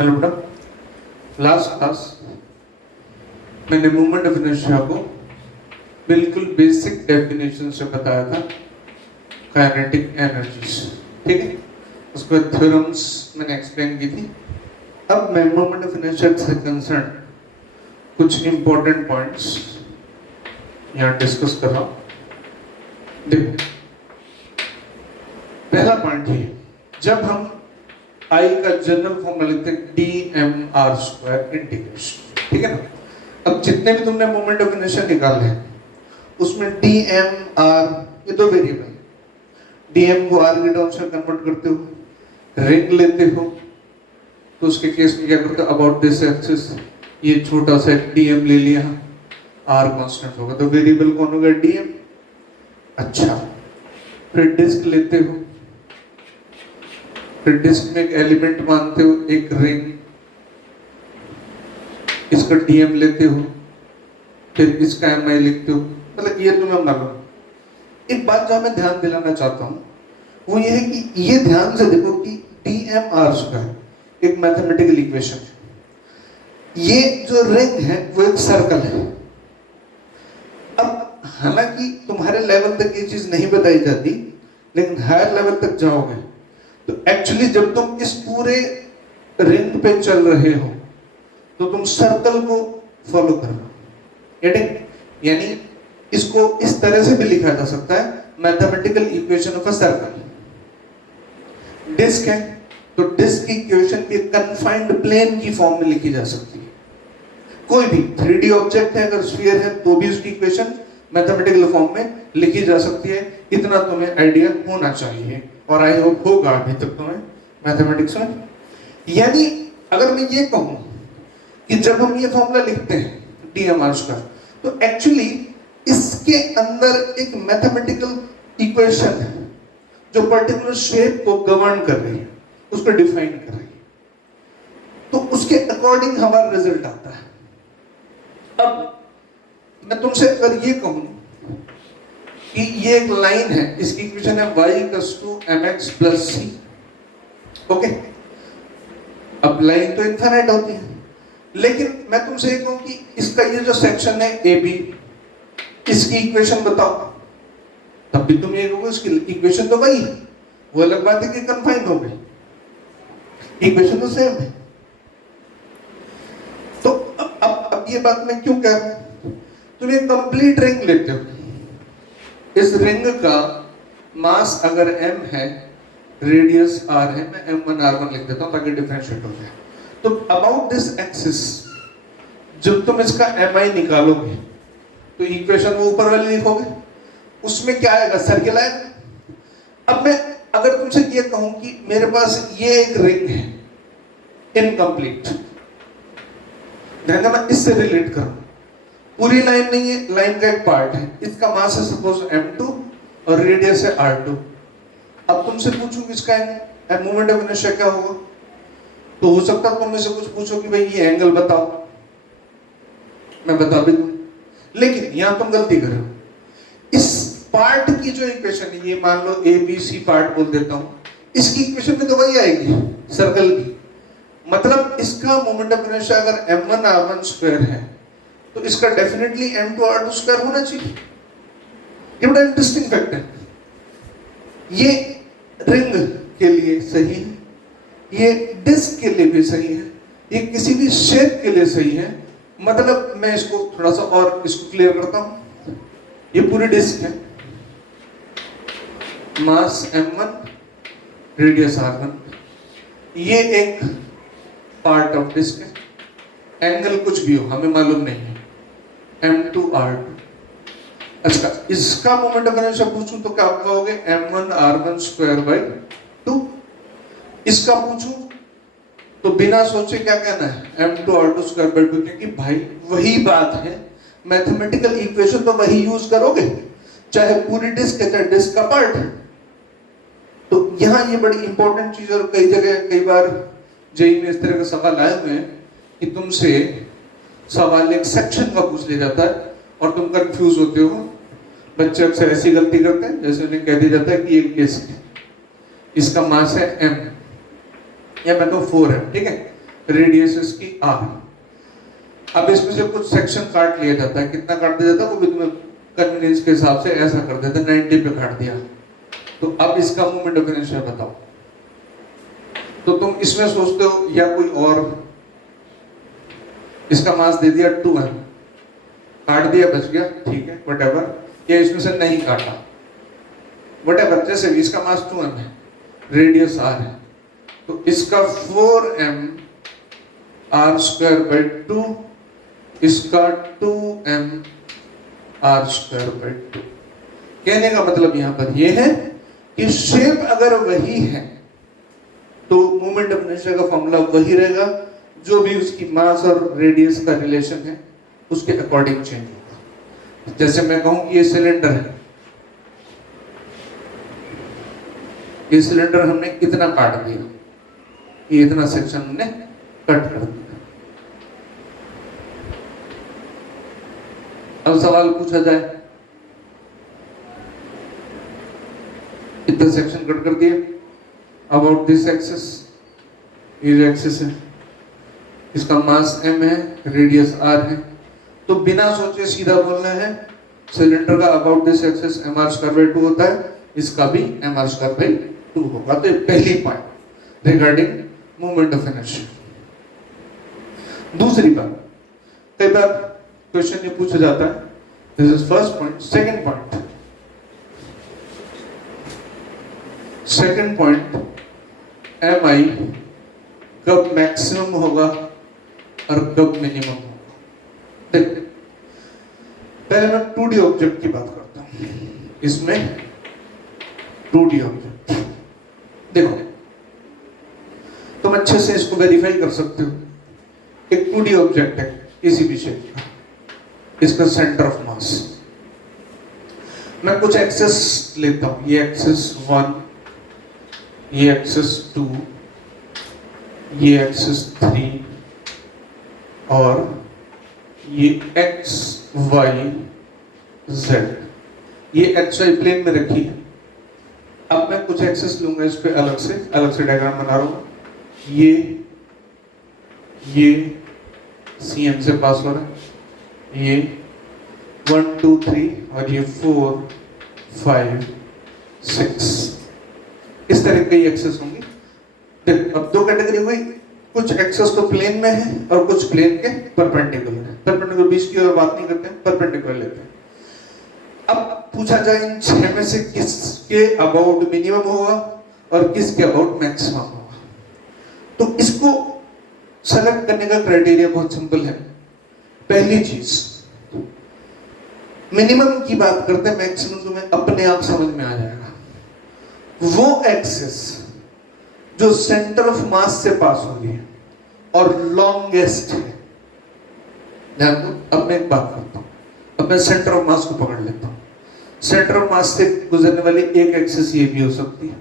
Hello बेटा, last class मैंने movement of inertia को बिल्कुल बेसिक डेफिनेशन से बताया था, काइनेटिक एनर्जीज, ठीक है। उसके बाद थ्योरम्स मैंने एक्सप्लेन की थी। अब मैं मूवमेंट ऑफ इनर्शिया से कंसर्न कुछ इंपॉर्टेंट पॉइंट्स यहाँ डिस्कस कर रहा हूँ। देखो, पहला पॉइंट ये, जब हम आई का जनरल फॉर्मूला लिखते हैं dmr² इंटीग्रेशन, ठीक है ना। अब जितने भी तुमने मोमेंट ऑफ इनर्शिया निकाले हैं उसमें dmr, ये दो वेरिएबल, dm को r के टर्म्स में कन्वर्ट करते हो, रिंग लेते हो तो उसके केस में क्या करते हो, अबाउट दिस एक्सिस ये छोटा सा dm ले लिया, r कांस्टेंट होगा तो वेरिएबल कौन होगा, dm। अच्छा, फिर डिस्क लेते हो, फिर डिस्क में एक एलिमेंट मानते हो, एक रिंग, इसका डीएम लेते हो, फिर इसका एमआई लिखते हो, मतलब ये तुम्हें मालूम। एक बात जो मैं ध्यान दिलाना चाहता हूं वो ये है कि ये ध्यान से देखो कि dmr² एक मैथमेटिकल इक्वेशन है, ये जो रिंग है वो एक सर्कल है। अब हालांकि तुम्हारे लेवल तक ये चीज नहीं बताई जाती, लेकिन हायर लेवल तक जाओगे तो एक्चुअली जब तुम इस पूरे रिंग पे चल रहे हो तो तुम सर्कल को फॉलो कर रहे हो, यानी इसको इस तरह से भी लिखा जा सकता है, mathematical equation of a circle. Disk है तो डिस्क की इक्वेशन भी कन्फाइंड प्लेन की फॉर्म में लिखी जा सकती है। कोई भी 3D ऑब्जेक्ट है, अगर स्फीयर है तो भी उसकी इक्वेशन मैथमेटिकल फॉर्म में लिखी जा सकती है। इतना तुम्हें आइडिया होना चाहिए और आई होप होगा अभी तक तुम्हें मैथमेटिक्स में। यानी अगर मैं ये कहूं कि जब हम ये फॉर्मूला लिखते हैं dmr² तो एक्चुअली इसके अंदर एक मैथमेटिकल इक्वेशन है जो पर्टिकुलर शेप को गवर्न कर रही है, उसको डिफाइन कर रही है, तो उसके अकॉर्डिंग हमारा रिजल्ट आता है। अब मैं तुमसे अगर ये कहूं कि ये एक लाइन है, इसकी इक्वेशन है y = mx + c, ओके। अब लाइन तो इनफाइनाइट होती है, लेकिन मैं तुमसे ये कहूं कि इसका ये जो सेक्शन है AB, इसकी इक्वेशन बताओ, तब भी तुम ये कहोगे इसकी इक्वेशन तो वही है। वो अलग बात है कि कन्फाइंड हो गई, इक्वेशन तो सेम है। तो अब ये बात मैं क्यों कह रहा हूं, तुम एक कंप्लीट रिंग लेते हो, इस रिंग का मास अगर m है, रेडियस r है, मैं m1 r1 लिख देता हूं ताकि डिफरेंशिएट हो जाए। तो अबाउट दिस एक्सिस जब तुम इसका mi निकालोगे तो इक्वेशन वो ऊपर वाली लिखोगे, उसमें क्या आएगा, सर्किल आएगा। अब मैं अगर तुमसे ये कहूं कि मेरे पास ये एक रिंग है इनकम्प्लीट, ध्यान देना इससे रिलेट करो, पूरी लाइन नहीं है, लाइन का एक पार्ट है, इसका मास है सपोज m2 और रेडियस है r2। अब तुमसे पूछूं कि इसका मोमेंट ऑफ इनर्शिया क्या होगा, तो हो सकता है तुम में से कुछ पूछो कि भाई ये एंगल बताओ, मैं बता भी दूं, लेकिन यहां तुम गलती कर रहे हो। इस पार्ट की जो इक्वेशन है, ये मान लो ABC पार्ट बोल देता हूं, इसकी इक्वेशन में तो वही आएगी सर्कल की, मतलब इसका मोमेंट ऑफ इनर्शिया अगर m1 r1² है तो इसका डेफिनेटली m2 r2² होना चाहिए। ये बड़ा इंटरेस्टिंग फैक्ट है। ये रिंग के लिए सही है, ये डिस्क के लिए भी सही है, ये किसी भी शेप के लिए सही है। मतलब मैं इसको थोड़ा सा और इसको क्लियर करता हूं। ये पूरी डिस्क है, मास m1, रेडियस r1, ये एक पार्ट ऑफ डिस्क है, एंगल कुछ भी हो हमें मालूम नहीं है, m2 r2। अच्छा, इसका मोमेंट ऑफ इनर्शिया पूछूं तो क्या कहोगे, m1 r1² / 2। इसका पूछूं तो बिना सोचे क्या कहना है, m2 r2² / 2, क्योंकि भाई वही बात है, मैथमेटिकल इक्वेशन तो वही यूज करोगे, चाहे पूरी डिस्क है चाहे डिस्क का पार्ट है। तो यहां ये बड़ी इंपॉर्टेंट चीज, और कई जगह कई बार जेईई में इस तरह के सवाल आए हुए हैं कि तुमसे सवाल एक सेक्शन का पूछ लिया जाता है और तुम कंफ्यूज होते हो। बच्चे अक्सर ऐसी गलती करते हैं, जैसे उन्हें कह दिया जाता है कि एक डिस्क है, इसका मास है m, या मैं तो 4 है, ठीक है, रेडियस इसकी r। अब इसमें से कुछ सेक्शन काट लिया जाता है, कितना काट दिया जाता है वो भी तुम्हें कन्वीनियंस के हिसाब से ऐसा कर देते हैं, 90 पे काट दिया। तो अब इसका मोमेंट ऑफ इनर्शिया बताओ। तो तुम इसमें सोचते हो या कोई और, इसका मास दे दिया 2m, काट दिया बच गया, ठीक है व्हाटएवर, या इसमें से नहीं काटा व्हाटएवर, जैसे भी इसका मास 2m है, रेडियस r है, तो इसका 4m r²/2, इसका 2m r²/2। कहने का मतलब यहां पर यह है कि शेप अगर वही है तो मोमेंट ऑफ इनर्शिया का फॉर्मूला वही रहेगा, जो भी उसकी मास और रेडियस का रिलेशन है उसके अकॉर्डिंग चेंज होगा। जैसे मैं कहूं कि ये सिलेंडर है, ये सिलेंडर हमने कितना काट दिया, ये इतना सेक्शन हमने कट कर दिया। अब सवाल पूछा जाए, इतना सेक्शन कट कर दिया, अबाउट दिस एक्सिस, ये जो एक्सिस है इसका मास m है, रेडियस r है, तो बिना सोचे सीधा बोलना है सिलेंडर का अबाउट दिस एक्सिस mr²/2 होता है, इसका भी mr²/2 होगा। तो पहली point regarding moment of inertia. दूसरी बात, कई बार क्वेश्चन ये पूछा जाता है, this is first point. Second point mi कब मैक्सिमम होगा और कब मिनिमम होगा। देखते पहले मैं 2D ऑब्जेक्ट की बात करता हूं। इसमें 2D ऑब्जेक्ट देखो, तुम अच्छे से इसको वेरीफाई कर सकते हो। एक 2D ऑब्जेक्ट है किसी भी शेप का, इसका सेंटर ऑफ मास, मैं कुछ एक्सेस लेता हूं, ये एक्सेस 1, ये एक्सेस 2, ये एक्सेस 3 और ये x y z, ये x y प्लेन में रखी है। अब मैं कुछ एक्सेस लूंगा, इस पे अलग से डायग्राम बना रहा हूं। ये CM से पास हो रहा है, ये 1 2 3 और ये 4 5 6, इस तरह की एक्सेस होंगी। अब दो कैटेगरी हुई, कुछ एक्सेस तो प्लेन में है और कुछ प्लेन के परपेंडिकुलर है। परपेंडिकुलर बीच की और बात नहीं करते हैं, परपेंडिकुलर लेते हैं। अब पूछा जाए इन 6 में से किसके अबाउट मिनिमम होगा और किसके अबाउट मैक्सिमम होगा, तो इसको सेलेक्ट करने का क्राइटेरिया बहुत सिंपल है। पहली चीज, मिनिमम की बात करते हैं, मैक्सिमम तुम्हें अपने आप समझ में आ जाएगा। वो एक्सेस जो सेंटर ऑफ मास से पास हो रही है और लॉन्गेस्ट है, ध्यान दो। अब मैं एक बात करता हूं, अब मैं सेंटर ऑफ मास को पकड़ लेता हूं। सेंटर ऑफ मास से गुजरने वाली एक एक्सेस ये भी हो सकती है,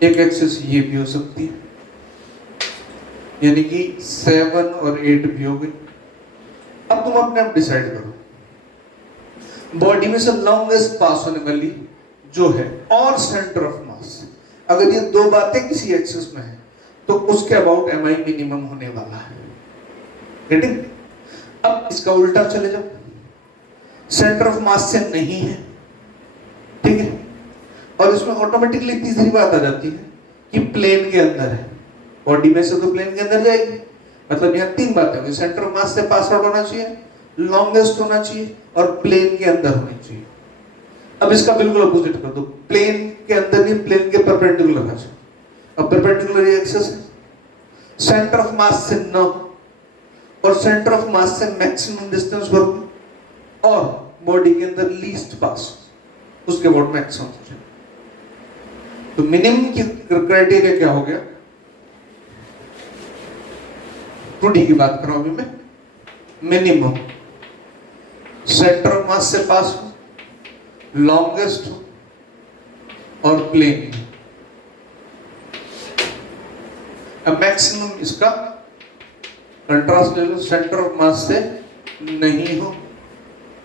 एक एक्सेस ये भी हो सकती है, यानी कि 7 और 8 भी हो गई। अब तुम अपने आप डिसाइड करो, बॉडी में से लॉन्गेस्ट पास होने वाली जो है और सेंटर ऑफ मास, अगर ये दो बातें किसी एक्सेस में है तो उसके अबाउट mi मिनिमम होने वाला है। गेटिंग? अब इसका उल्टा चले जाओ, सेंटर ऑफ मास से नहीं है, ठीक है, और इसमें ऑटोमेटिकली तीसरी बात आ जाती है कि प्लेन के अंदर है। बॉडी में से तो प्लेन के अंदर जाएगी, मतलब यहाँ 3 बातें होंगी, सेंटर ऑफ मास से पास आउट होना चाहिए, लॉन्गेस्ट होना चाहिए और प्लेन के अंदर होनी चाहिए। अब इसका बिल्कुल अपोजिट कर दो, प्लेन के अंदर नहीं, प्लेन के परपेंडिकुलर होना चाहिए। अब परपेंडिकुलर ये एक्सेस है, सेंटर ऑफ मास से न और सेंटर ऑफ मास से मैक्सिमम डिस्टेंस पर और बॉडी के अंदर लीस्ट पास, उसके अबाउट मैक्सिमम हो जाए। तो मिनिमम की क्राइटेरिया क्या हो गया? 2D की बात कर रहा हूं अभी मैं। मिनिमम सेंटर ऑफ मास से पास हो, लॉन्गेस्ट हो और प्लेन। अब मैक्सिमम इसका कंट्रास्ट ले लो, सेंटर ऑफ मास से नहीं हो,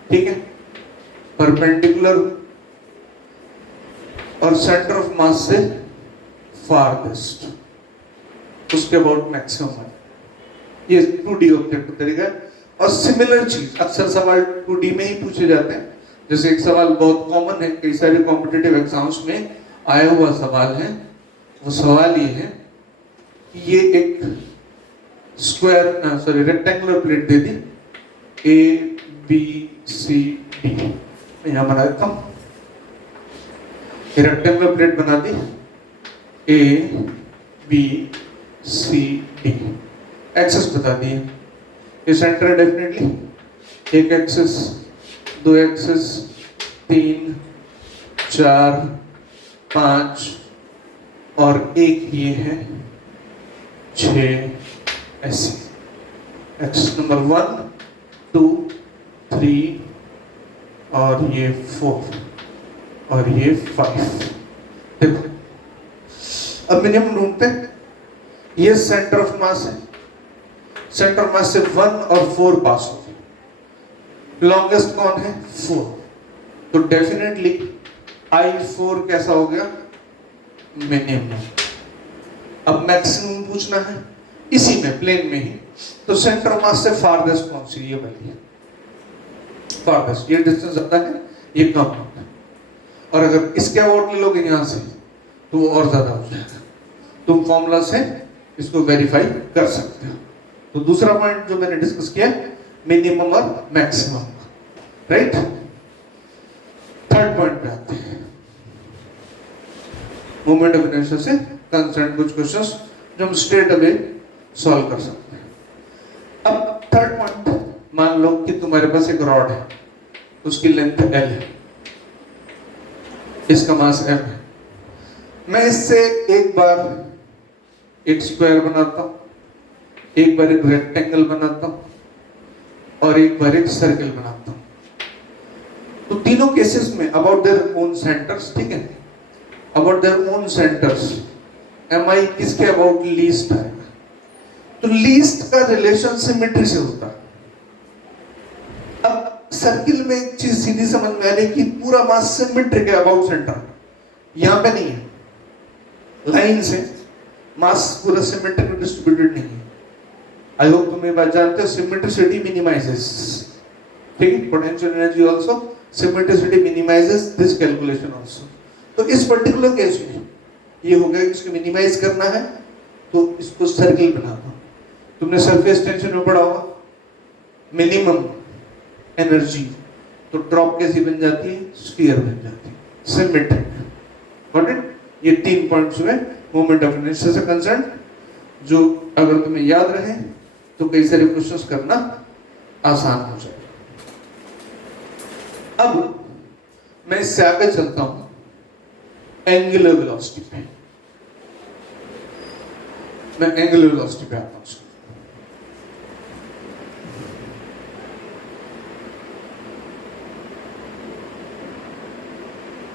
ठीक है, परपेंडिकुलर और सेंटर ऑफ मास से फारदेस्ट, उसके अबाउट मैक्सिमम है। ये 2D ऑब्जेक्ट का तरीका है। और सिमिलर चीज अक्सर सवाल 2D में ही पूछे जाते हैं। जैसे एक सवाल बहुत कॉमन है, कई सारे कॉम्पिटिटिव एग्जाम्स में आया हुआ सवाल है। वो सवाल ये है कि ये एक रेक्टेंगुलर प्लेट दे दी ABCD, मैं यहां बना देता हूं। रेक्टेंगुलर प्लेट बना दी ABCD, एक्सेस बता दिए। ये सेंटर है डेफिनेटली, एक एक्सेस, दो एक्सेस, 3, 4, 5 और एक ये है 6, ऐसे एक्सेस नंबर 1, 2, 3 और ये 4 और ये 5। देखो अब मिनिमम ढूंढते हैं। ये सेंटर ऑफ मास है, सेंटर ऑफ मास से 1 और 4 पास हो गए। लॉन्गेस्ट कौन है? 4। तो डेफिनेटली I4 कैसा हो गया? मिनिमम। अब मैक्सिमम पूछना है इसी में, प्लेन में ही। तो सेंटर ऑफ मास से फारदेस्ट कौन सी? ये वाली फारदेस्ट। ये डिस्टेंस ज्यादा है, ये कम है। और अगर इसके अबाउट ले लोगे यहां से तो वो और ज्यादा हो जाएगा। तुम फॉर्मूला से इसको वेरीफाई कर सकते हो। तो दूसरा पॉइंट जो मैंने डिस्कस किया, मिनिमम और मैक्सिमम, राइट। थर्ड पॉइंट पे आते हैं, मोमेंट ऑफ इनर्शिया से कंसर्न कुछ क्वेश्चंस जो हम स्ट्रेट अवे सॉल्व कर सकते हैं। अब थर्ड पॉइंट, मान लो कि तुम्हारे पास एक रॉड है, उसकी लेंथ L है, इसका मास M है। मैं इससे एक बार एक स्क्वायर बनाता हूं, एक बार एक रेक्टेंगल बनाता हूं और एक बार एक सर्कल बनाता हूं। तो तीनों केसेस में अबाउट देयर ओन सेंटर्स, ठीक है, about their own centres MI किसके अबाउट लीस्ट आएगा। तो लीस्ट का रिलेशन सिमेट्री से होता है। अब सर्किल में एक चीज सीधी समझ में आ रही कि पूरा मास सिमेट्री के अबाउट सेंटर, यहां पे नहीं है। लाइन से मास पूरा सिमेट्रिकली डिस्ट्रीब्यूटेड नहीं है। आई होप तुम ये बात जानते हो, सिमेट्रिसिटी मिनिमाइजेस, ठीक है, potential energy also, symmetricity minimises this calculation also. तो इस पर्टिकुलर केस में ये हो गया कि इसको मिनिमाइज करना है, तो इसको सर्किल बना दो। तुमने सरफेस टेंशन में पढ़ा होगा, मिनिमम एनर्जी तो ड्रॉप कैसी बन जाती है? स्फीयर बन जाती है, सिमेट्रिक। Got it? ये 3 पॉइंट्स हुए मोमेंट ऑफ इनर्शिया से कंसर्न, जो अगर तुम्हें याद रहे तो कई सारे क्वेश्चंस करना आसान हो जाएगा। अब मैं इससे आगे चलता हूं एंगुलर वेलोसिटी पे। मैं एंगुलर वेलोसिटी पे आता हूं।